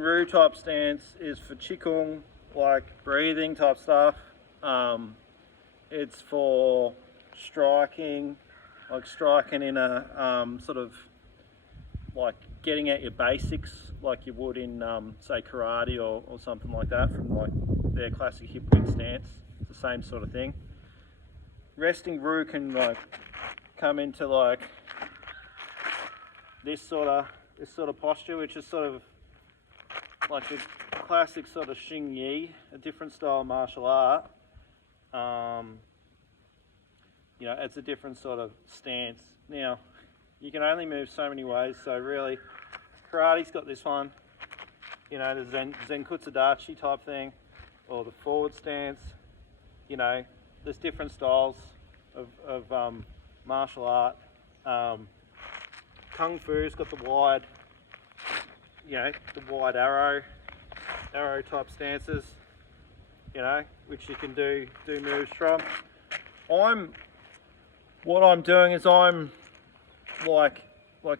Roo type stance is for qigong, like breathing type stuff. It's for striking, like striking in a sort of like getting at your basics, like you would in say karate or something like that, from like their classic hip width stance. It's the same sort of thing. Resting Roo can like come into like this sort of posture, which is sort of like a classic sort of Xing Yi, a different style of martial art. You know, it's a different sort of stance. Now, you can only move so many ways, so really, karate's got this one, you know, the Zenkutsudachi type thing, or the forward stance. You know, there's different styles of martial art. Kung Fu's got the wide, you know, the wide arrow type stances, you know, which you can do moves from. What I'm doing is I'm like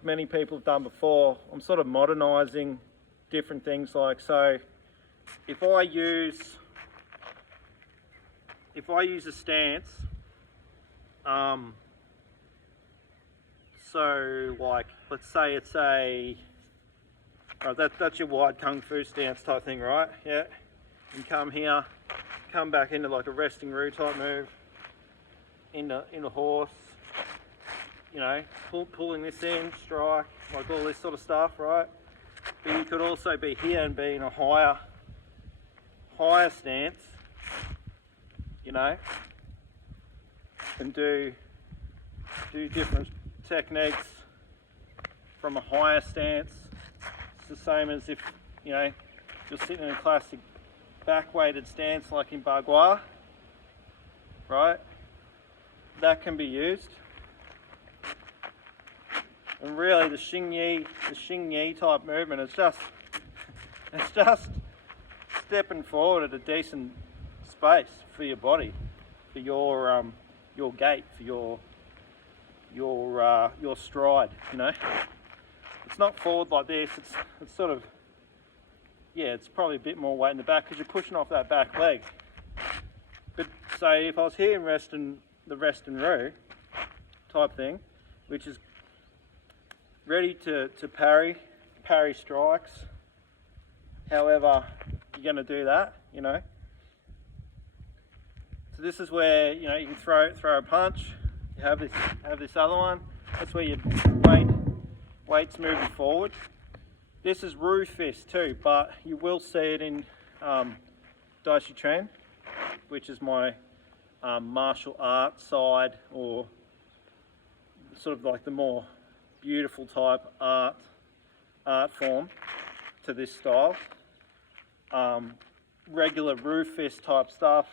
many people have done before, I'm sort of modernizing different things. Like, so if I use a stance, so like let's say it's that's your wide Kung Fu stance type thing, right? Yeah. And come here, come back into like a resting Roo type move, in a horse, you know, pulling this in, strike, like all this sort of stuff, right? But you could also be here and be in a higher stance, you know, and do different techniques from a higher stance. It's the same as if, you know, you're sitting in a classic back-weighted stance like in Bagua, right? That can be used. And really the Xing Yi type movement is just stepping forward at a decent space for your body, for your gait, for your stride, you know. It's not forward like this, it's sort of, yeah, it's probably a bit more weight in the back because you're pushing off that back leg. But say if I was here in the rest and Roo type thing, which is ready to parry strikes, however you're going to do that, you know. So this is where, you know, you can throw a punch. You have this other one. That's where your weight's moving forward. This is Roo Fist too, but you will see it in Daishi Chuan, which is my martial art side, or sort of like the more beautiful type art form to this style. Regular Roo Fist type stuff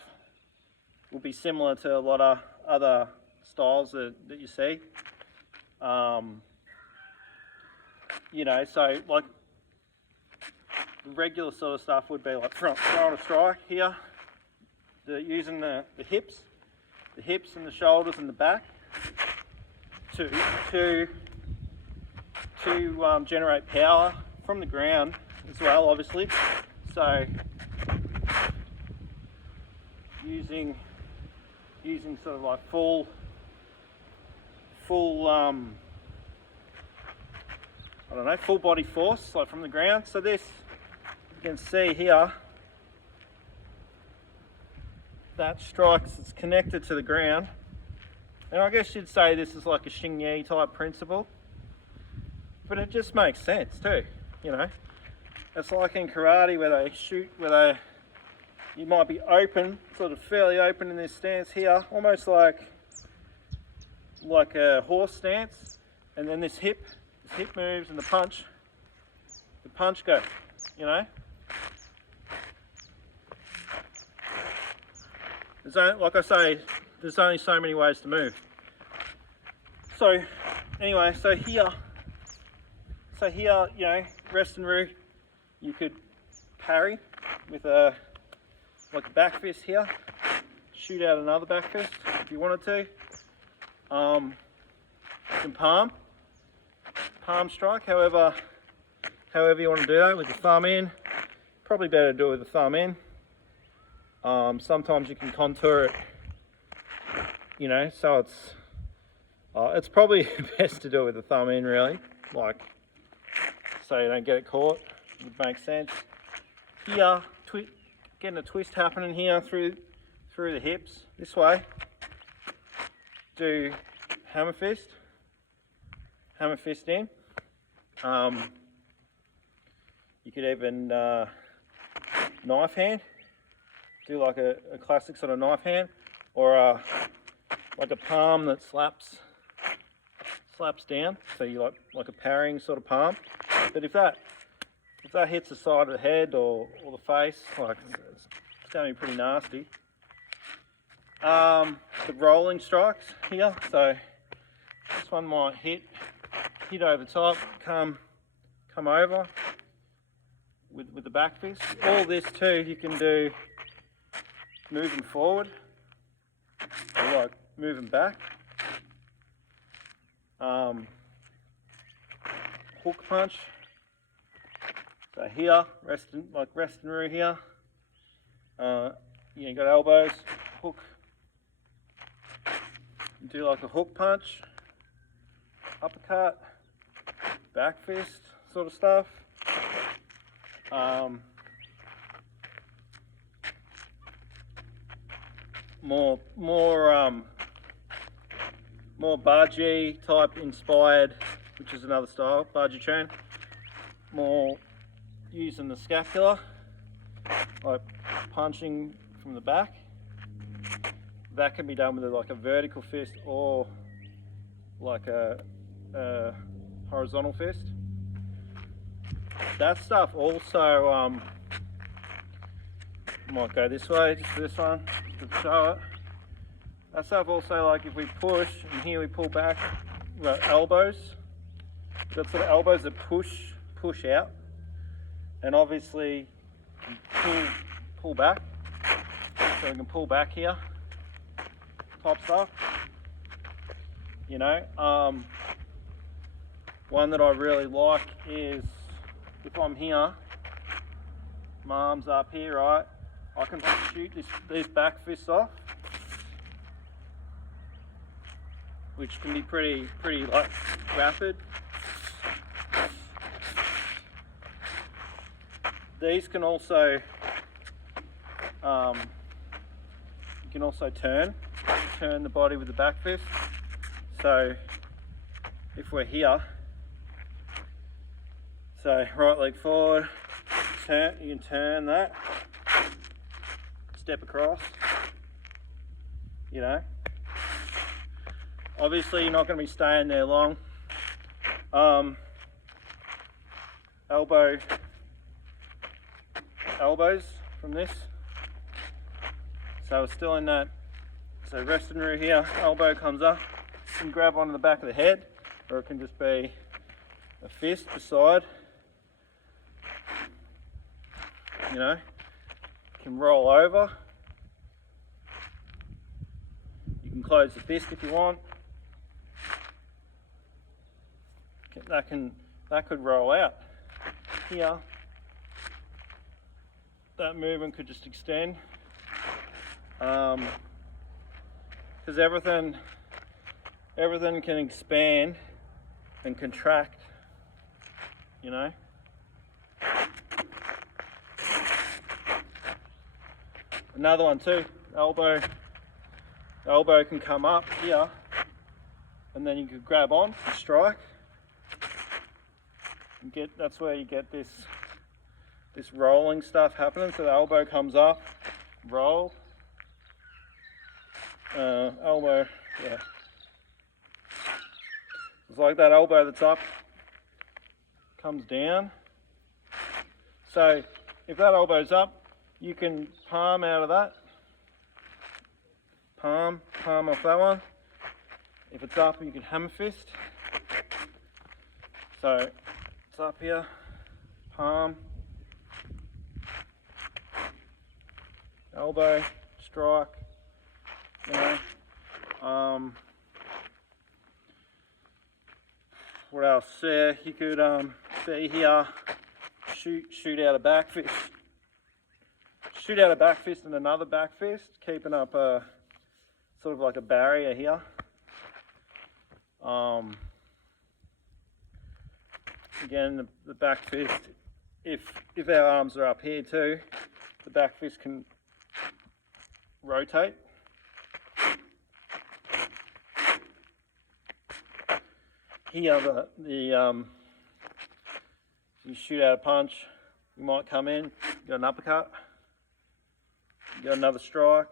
will be similar to a lot of other styles that you see. You know, so like the regular sort of stuff would be like throwing a strike here, using the hips and the shoulders and the back to generate power from the ground as well, obviously. So using sort of like full I don't know, full body force, like from the ground. So this, you can see here, that strikes, it's connected to the ground. And I guess you'd say this is like a Xing Yi type principle, but it just makes sense too, you know. It's like in karate where they shoot, you might be open, sort of fairly open in this stance here, almost like a horse stance, and then this hip moves and the punch goes, you know. Like I say, there's only so many ways to move. So anyway, so here, you know, rest and Roo, you could parry with like a back fist here, shoot out another back fist if you wanted to. You can palm strike, however, however you want to do that, with the thumb in. Probably better to do it with the thumb in. Sometimes you can contour it, you know, so it's probably best to do it with the thumb in, really, like, so you don't get it caught. Would make sense. Here, getting a twist happening here through the hips this way. Do hammer fist in. You could even knife hand. Do like a classic sort of knife hand, or like a palm that slaps down. So you like a parrying sort of palm. But if that hits the side of the head or the face, like it's going to be pretty nasty. The rolling strikes here. So this one might hit over top, come over with the back fist. All this too you can do moving forward, or like moving back. Hook punch. So here, rest and Roo here. You got elbows, hook. Do like a hook punch, uppercut, back fist sort of stuff. More Baji type inspired, which is another style, Baji turn. More using the scapula, like punching from the back. That can be done with like a vertical fist or like a horizontal fist. That stuff also might go this way, just for this one, to show it. That stuff also, like if we push and here we pull back, we've got elbows. We've got sort of elbows that push out, and obviously pull back. So we can pull back here, top stuff. You know, one that I really like is if I'm here, my arm's up here, right? I can shoot these back fists off, which can be pretty like rapid. These can also you can also turn the body with the back fist. So if we're here, so right leg forward, you can turn that, step across, you know. Obviously you're not going to be staying there long. Elbows from this. So we're still in that, so rest and Roo here, elbow comes up, you can grab onto the back of the head, or it can just be a fist beside. You know, you can roll over. You can close the fist if you want. That could roll out. Here, that movement could just extend. Because everything can expand and contract, you know. Another one too, elbow can come up here, and then you could grab on and strike. And that's where you get this rolling stuff happening. So the elbow comes up, roll, elbow, yeah. It's like that elbow that's up comes down. So if that elbow's up, you can palm out of that. Palm off that one. If it's up, you can hammer fist. So it's up here, palm, elbow, strike, you know. What else? Yeah, you could be here, shoot out a back fist. Shoot out a back fist and another back fist, keeping up a sort of like a barrier here. Again, the back fist, if our arms are up here too, the back fist can rotate. Here, you shoot out a punch, you might come in, you got an uppercut, you got another strike.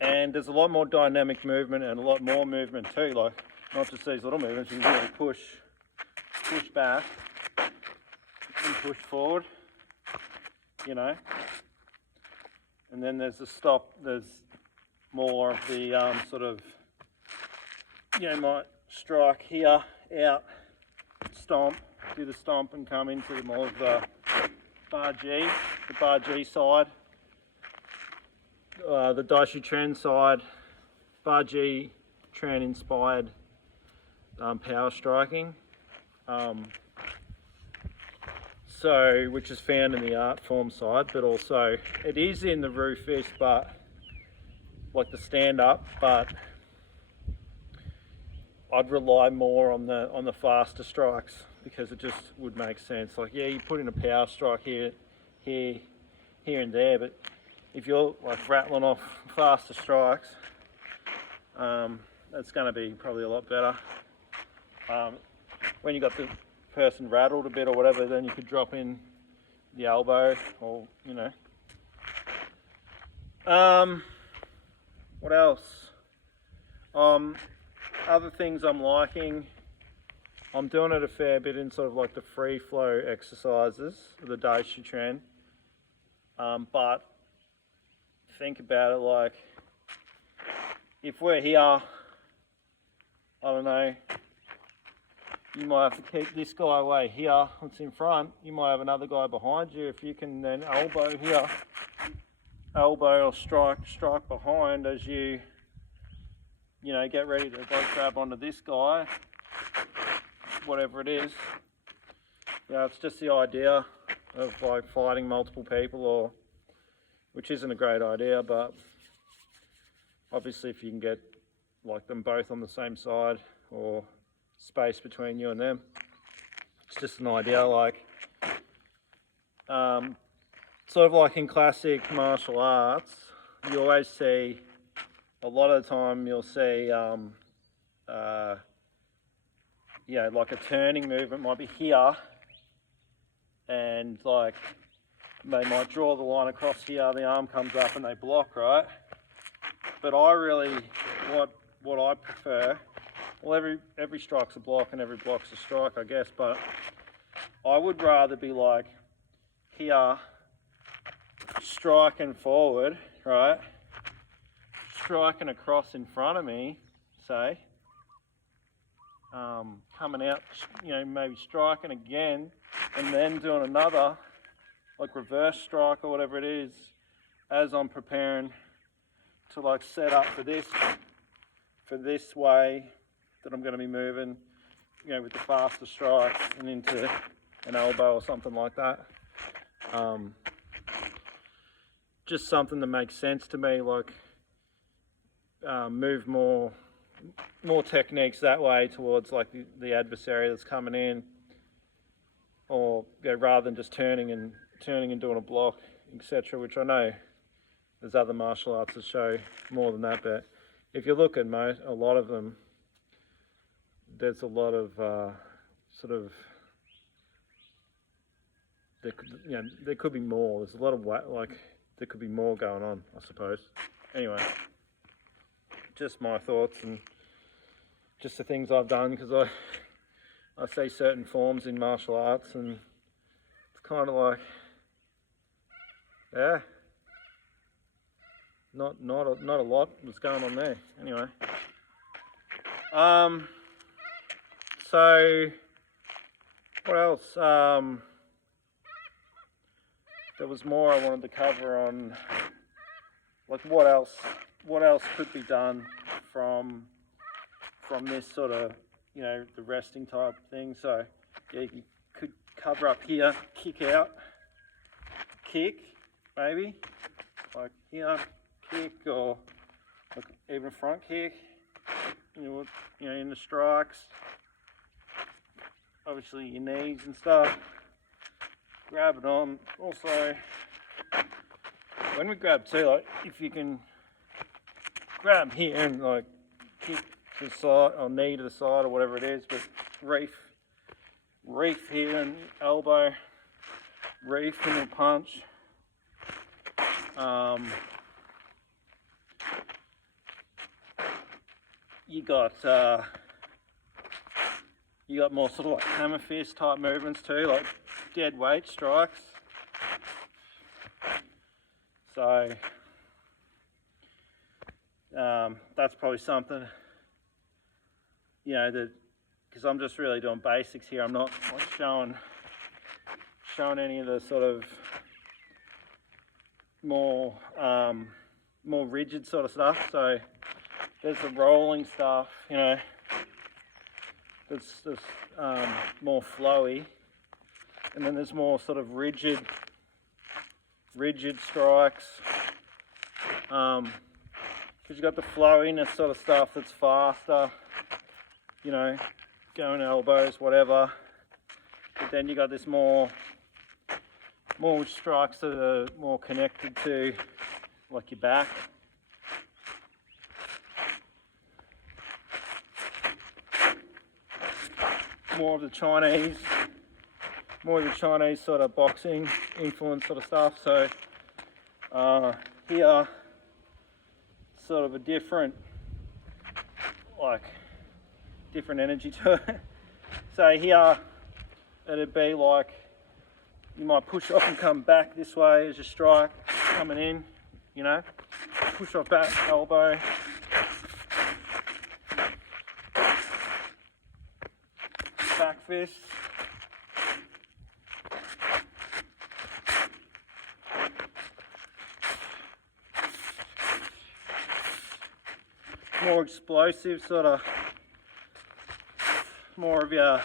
And there's a lot more dynamic movement and a lot more movement too, like not just these little movements, you can really push back and push forward, you know. And then there's the stop, there's more of the sort of, you know, might strike here, out, stomp, do the stomp and come into more of the bar G side. The Daishu Tren side, bar G Tren inspired power striking. So, which is found in the art form side, but also it is in the Roo Fist, but like the stand up, but I'd rely more on the faster strikes because it just would make sense. Like, yeah, you put in a power strike here and there, but if you're like rattling off faster strikes, that's going to be probably a lot better. When you got the person rattled a bit or whatever, then you could drop in the elbow, or you know. What else? Other things I'm liking, I'm doing it a fair bit in sort of like the free flow exercises, the Daishu Tren. But think about it, like if we're here, I don't know, you might have to keep this guy away here, that's in front. You might have another guy behind you. If you can then elbow here, elbow or strike behind as you know, get ready to like grab onto this guy, whatever it is. You know, it's just the idea of like fighting multiple people, or which isn't a great idea, but obviously if you can get like them both on the same side or space between you and them, it's just an idea. Like sort of like in classic martial arts, you always see, a lot of the time you'll see yeah, like a turning movement might be here, and like they might draw the line across here, the arm comes up and they block, right? But I really, what I prefer, well, every strike's a block and every block's a strike, I guess, but I would rather be like here, striking forward, right? Striking across in front of me, say, coming out, you know, maybe striking again, and then doing another, like reverse strike or whatever it is, as I'm preparing to like set up for this way that I'm going to be moving, you know, with the faster strikes and into an elbow or something like that. Just something that makes sense to me, like move more techniques that way towards like the adversary that's coming in, or you know, rather than just turning and doing a block, etc., which I know there's other martial arts that show more than that, but if you look at a lot of them, there's a lot of sort of, there could be more. There's a lot of like there could be more going on, I suppose. Anyway, just my thoughts and just the things I've done, because I see certain forms in martial arts and it's kind of like, yeah, not a lot was going on there. Anyway, so what else? There was more I wanted to cover on, like what else could be done from from this sort of, you know, the resting type thing. So yeah, you could cover up here, kick out, kick maybe like here, kick, or like even front kick. You know, in the strikes, obviously your knees and stuff. Grab it on. Also, when we grab too, like if you can grab here and like kick to the side or knee to the side or whatever it is, but reef here and elbow, reef in the punch. You got more sort of like hammer fist type movements too, like dead weight strikes. So that's probably something, you know, that because I'm just really doing basics here. I'm not like showing any of the sort of more rigid sort of stuff. So there's the rolling stuff, you know, that's just more flowy, and then there's more sort of rigid strikes, because you've got the flowiness sort of stuff that's faster, you know, going elbows, whatever. But then you got this more strikes that are more connected to like your back. More of the Chinese sort of boxing influence sort of stuff. So here, sort of a different energy to it. So here, it'd be like you might push off and come back this way as your strike coming in, you know, push off back, elbow. Back fist. More explosive sort of, more of your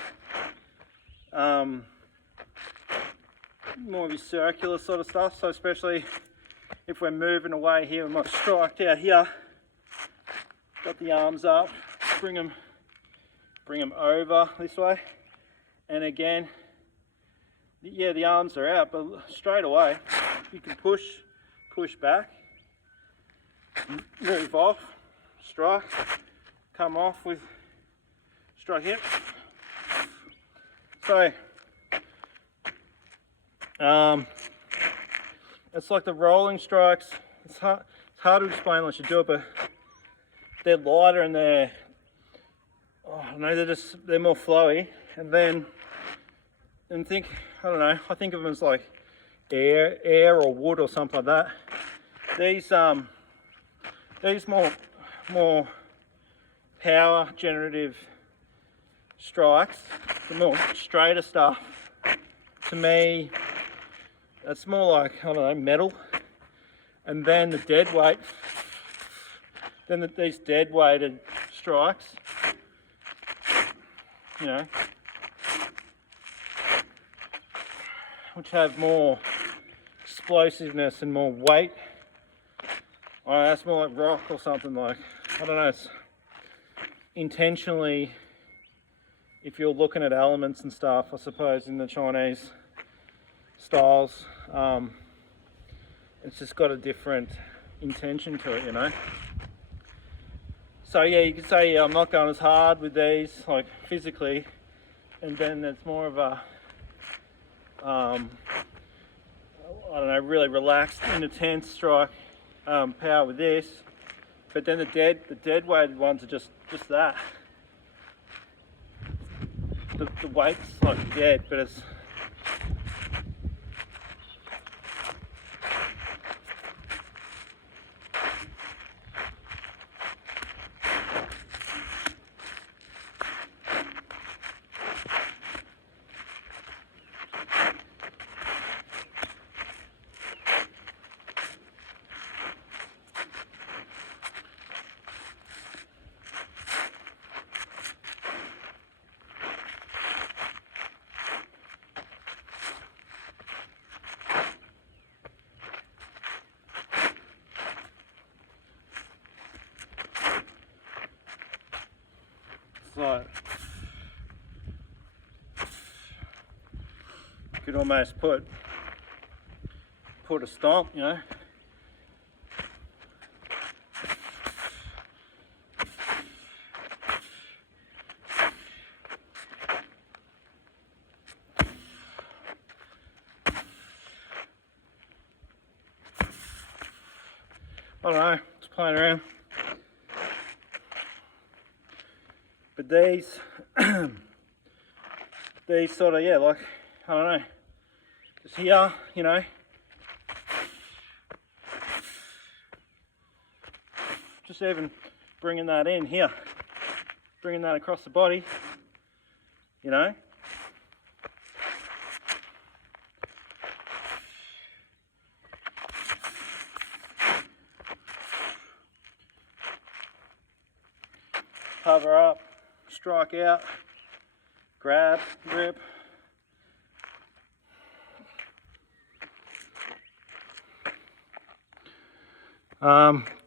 circular sort of stuff. So especially if we're moving away here, we might strike out here, got the arms up, bring them over this way, and again, yeah, the arms are out, but straight away you can push back, move off, strike, come off with strike hip. So it's like the rolling strikes. It's hard to explain unless you do it, but they're lighter and they're, I don't know, they're more flowy. And then, I think of them as like air or wood or something like that. These more power generative strikes, the more straighter stuff, to me, it's more like, I don't know, metal. And then the dead weight, these dead weighted strikes, you know, which have more explosiveness and more weight. Oh, that's more like rock or something, like, I don't know, it's intentionally, if you're looking at elements and stuff, I suppose, in the Chinese styles, it's just got a different intention to it, you know. So yeah, you could say, yeah, I'm not going as hard with these, like physically, and then there's more of a, I don't know, really relaxed and intense strike power with this. But then the dead weighted ones are just that. The weight's like dead, but it's, It's like, you could almost put a stomp, you know. I don't know, just playing around. But these, these sort of, yeah, like, I don't know, just here, you know, just even bringing that in here, bringing that across the body, you know. Hover up, strike out, grab, grip.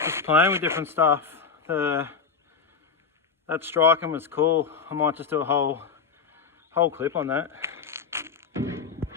Just playing with different stuff. That striking was cool. I might just do a whole clip on that.